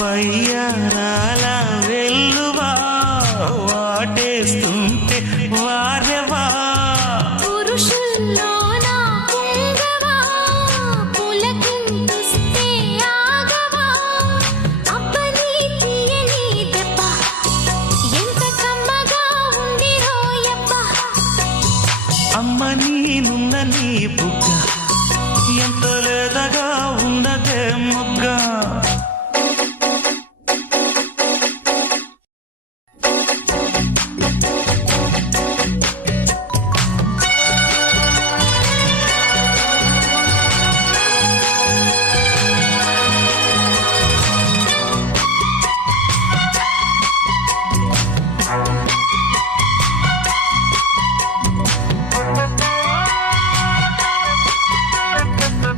వయ్యారాల వెల్లువా వాటేస్తుంటే వారెవా పురుషుల్లోన పొంగవా పులకింతుస్తే ఆగవా అబ్బని తీయని దెబ్బ ఎంత కమ్మగా ఉంది రోయప్ప అమ్మ నీనున్న నీ బుగ్గ ఎంత లేదగా ఉన్నదే మొగ్గ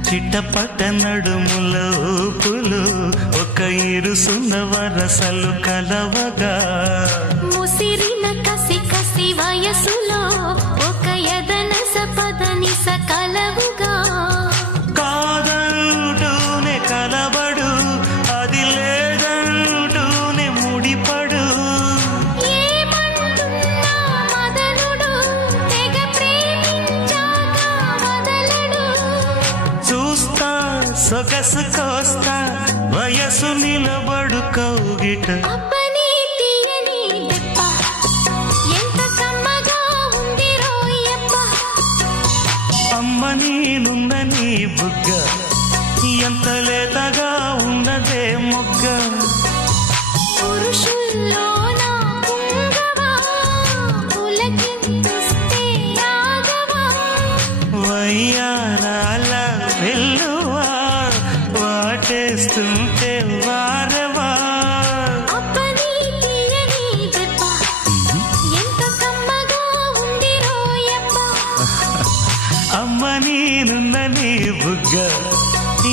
చిట్టపట్ట నడుముల ఊపులు ఒక ఇరుసున్న వరసలు కలవగా ముసిరిన కసి కసి వయసులో ఒక యదనస పదనిస కలవుగా కాదంటూనే కలబడు అది లేదంటూనే ముడిపడు ఏమంటున్నా మదనుడు తెగ ప్రేమించాక వదలడు చూస్తా సొగసు కోస్తా వయసు నిలబడు కౌగిట అబ్బని తీయని దెబ్బ ఎంత కమ్మగా ఉంది రోయప్ప అమ్మ నీనున్న నీ బుగ్గ ఎంత లేతగా ఉన్నదే మొగ్గ పురుషుల్లోన పొంగవా పులకింతుస్తే ఆగవా వయ్యారాల వెల్లువా వాటేస్తుంటే వారెవా అబ్బని తీయని దెబ్బ ఎంత కమ్మగా ఉంది రోయప్ప అమ్మ నీనున్న నీ బుగ్గ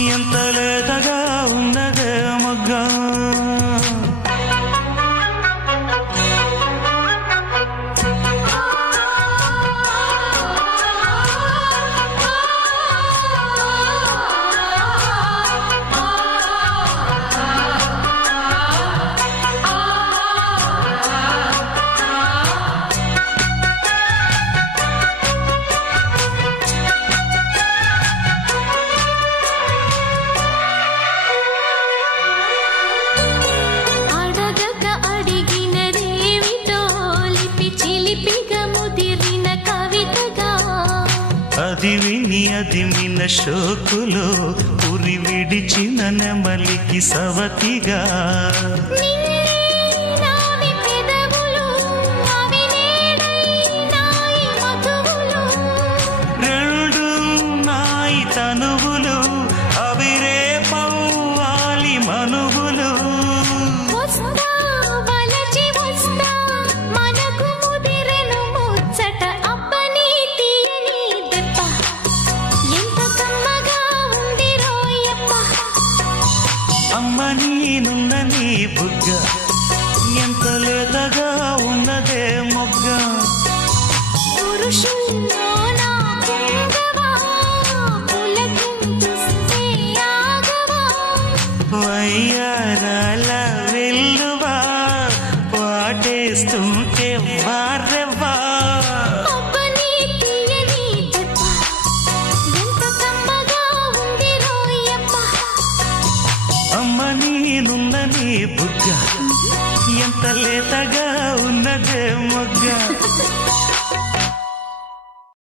ఎంత లేతగా ఉన్నదే మొగ్గ అడగక అడిగినదేమిటో లిపి చిలిపిగా ముదిరిన కవితగా అది విని అది మిన శోకులో ఉరి విడిచిన నెమలికి సవతిగా నిన్నే నావి పెదవులు అవి నేడైనాయి మధువులు రెండు నాయి తనువులు అవి రేపవ్వాలి మనువులు వస్తా వలచి వస్తా మనకు ముదిరెను ముచ్చట అబ్బని తీయని దెబ్బ ఎంత కమ్మగా ఉంది రోయప్ప అమ్మ నీనున్న నీ బుగ్గ ఎంత లేతగా ఉన్నదే మొగ్గ పురుషుల్లోన పొంగవా పులకింతుస్తే ఆగవా వయ్యారాల వెల్లువా వాటేస్తుంటే వారెవా అబ్బని తీయని దెబ్బ ఎంత కమ్మగా ఉంది రోయప్ప అమ్మ నీనున్న నీ బుగ్గ ఎంత లేతగా ఉన్నదే మొగ్గ